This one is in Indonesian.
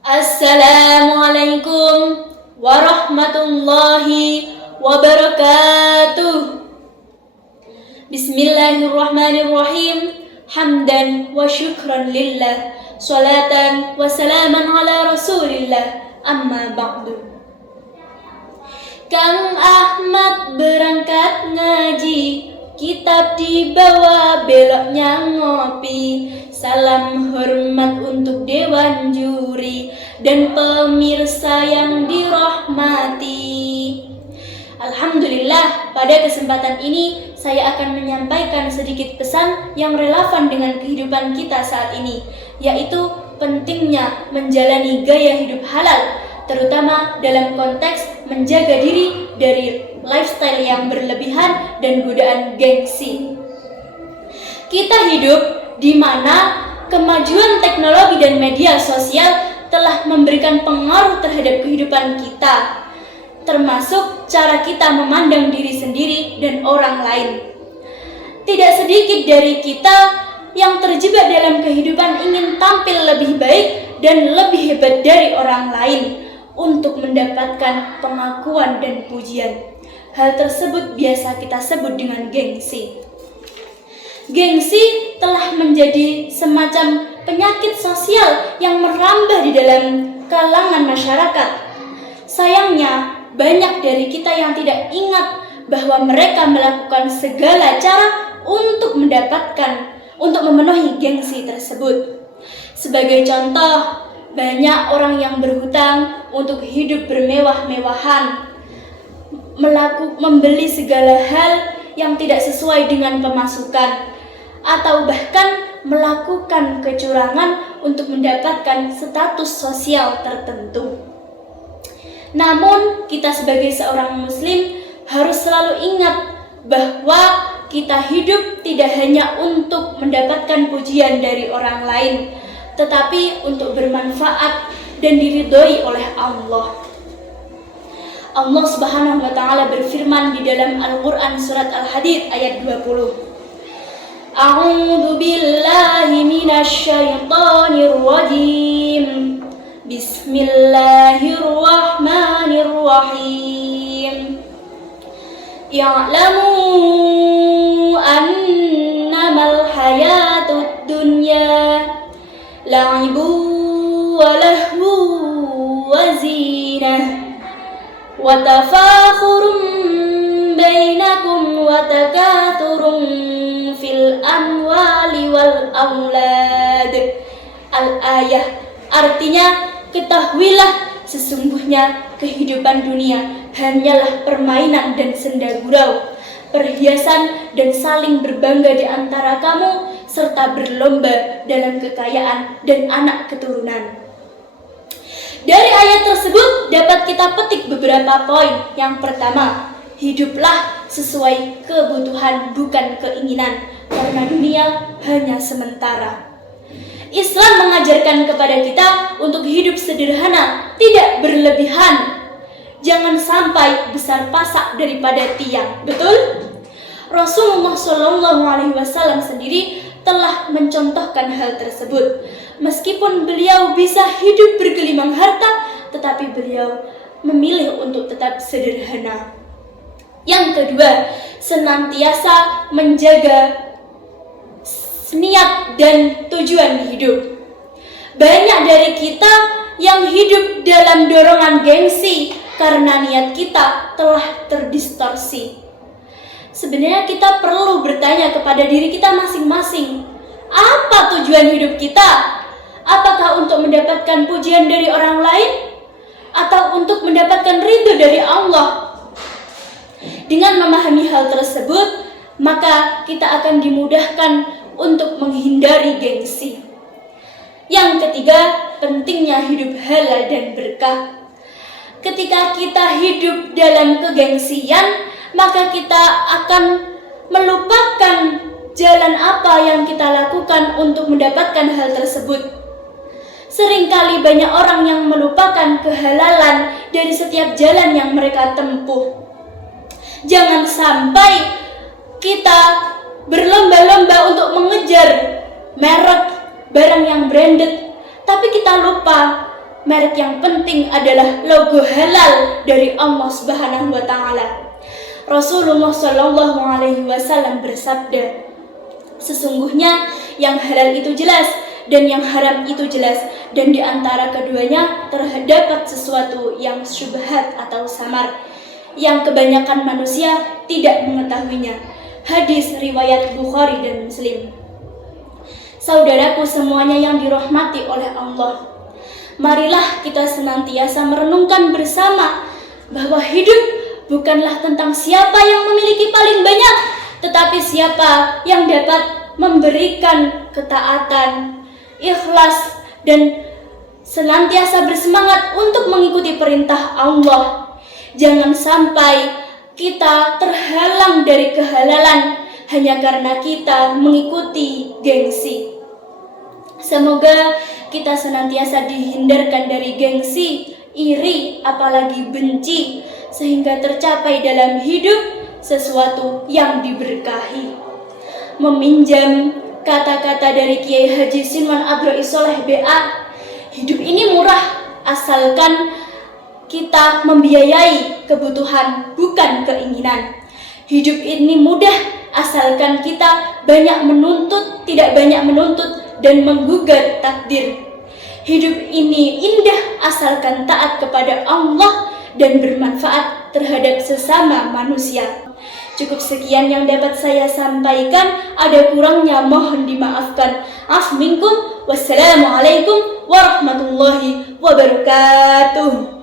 Assalamualaikum warahmatullahi wabarakatuh. Bismillahirrahmanirrahim. Hamdan wa syukran lillah. Salatan wa salaman ala rasulillah. Amma ba'du. Kang Ahmad berangkat ngaji, kitab dibawa beloknya ngopi. Salam hormat untuk dewan juri dan pemirsa yang dirahmati. Alhamdulillah, pada kesempatan ini saya akan menyampaikan sedikit pesan yang relevan dengan kehidupan kita saat ini, yaitu pentingnya menjalani gaya hidup halal, terutama dalam konteks menjaga diri dari lifestyle yang berlebihan dan godaan gengsi. Kita hidup di mana kemajuan teknologi dan media sosial telah memberikan pengaruh terhadap kehidupan kita, termasuk cara kita memandang diri sendiri dan orang lain. Tidak sedikit dari kita yang terjebak dalam kehidupan ingin tampil lebih baik dan lebih hebat dari orang lain untuk mendapatkan pengakuan dan pujian. Hal tersebut biasa kita sebut dengan gengsi. Gengsi telah menjadi semacam penyakit sosial yang merambah di dalam kalangan masyarakat. Sayangnya, banyak dari kita yang tidak ingat bahwa mereka melakukan segala cara untuk memenuhi gengsi tersebut. Sebagai contoh, banyak orang yang berhutang untuk hidup bermewah-mewahan, membeli segala hal yang tidak sesuai dengan pemasukan, atau bahkan melakukan kecurangan untuk mendapatkan status sosial tertentu. Namun, kita sebagai seorang muslim harus selalu ingat bahwa kita hidup tidak hanya untuk mendapatkan pujian dari orang lain, tetapi untuk bermanfaat dan diridhoi oleh Allah. Allah Subhanahu wa taala berfirman di dalam Al-Qur'an surat Al-Hadid ayat 20. A'udzu billahi minasy syaithanir rajim. Bismillahirrahmanirrahim. Ya'lamu annamal hayatud dunya la'ibu wa lahu wa zinah wa tafakhurum bainakum wa takathurun fil amwali wal aulad. Al-ayah artinya, ketahuilah sesungguhnya kehidupan dunia hanyalah permainan dan senda gurau, perhiasan dan saling berbangga di antara kamu, serta berlomba dalam kekayaan dan anak keturunan. Dari ayat tersebut dapat kita petik beberapa poin. Yang pertama, hiduplah sesuai kebutuhan bukan keinginan, karena dunia hanya sementara. Islam mengajarkan kepada kita untuk hidup sederhana, tidak berlebihan. Jangan sampai besar pasak daripada tiang. Betul? Rasulullah SAW sendiri telah mencontohkan hal tersebut. Meskipun beliau bisa hidup bergelimang harta, tetapi beliau memilih untuk tetap sederhana. Yang kedua, senantiasa menjaga niat dan tujuan hidup. Banyak dari kita yang hidup dalam dorongan gengsi karena niat kita telah terdistorsi. Sebenarnya kita perlu bertanya kepada diri kita masing-masing, apa tujuan hidup kita? Apakah untuk mendapatkan pujian dari orang lain, atau untuk mendapatkan ridho dari Allah? Dengan memahami hal tersebut, maka kita akan dimudahkan untuk menghindari gengsi. Yang ketiga, pentingnya hidup halal dan berkah. Ketika kita hidup dalam kegengsian, maka kita akan melupakan jalan apa yang kita lakukan untuk mendapatkan hal tersebut. Seringkali banyak orang yang melupakan kehalalan dari setiap jalan yang mereka tempuh. Jangan sampai kita berlomba-lomba untuk mengejar merek barang yang branded, tapi kita lupa Merek yang penting adalah logo halal dari Allah Subhanahu wa taala. Rasulullah Shallallahu alaihi wasallam bersabda, sesungguhnya yang halal itu jelas dan yang haram itu jelas, dan di antara keduanya terdapat sesuatu yang syubhat atau samar yang kebanyakan manusia tidak mengetahuinya. Hadis riwayat Bukhari dan Muslim. Saudaraku semuanya yang dirahmati oleh Allah, marilah kita senantiasa merenungkan bersama bahwa hidup bukanlah tentang siapa yang memiliki paling banyak, tetapi siapa yang dapat memberikan ketaatan, ikhlas, dan senantiasa bersemangat untuk mengikuti perintah Allah. Jangan sampai kita terhalang dari kehalalan hanya karena kita mengikuti gengsi. Semoga kita senantiasa dihindarkan dari gengsi, iri, apalagi benci, sehingga tercapai dalam hidup sesuatu yang diberkahi. Meminjam kata-kata dari Kiai Haji Sinwan Abdro'is Soleh BA, hidup ini murah asalkan kita membiayai kebutuhan bukan keinginan. Hidup ini mudah asalkan kita banyak menuntut, tidak banyak menuntut dan menggugat takdir. Hidup ini indah asalkan taat kepada Allah dan bermanfaat terhadap sesama manusia. Cukup sekian yang dapat saya sampaikan, ada kurangnya mohon dimaafkan. Af minkum, wassalamualaikum warahmatullahi wabarakatuh.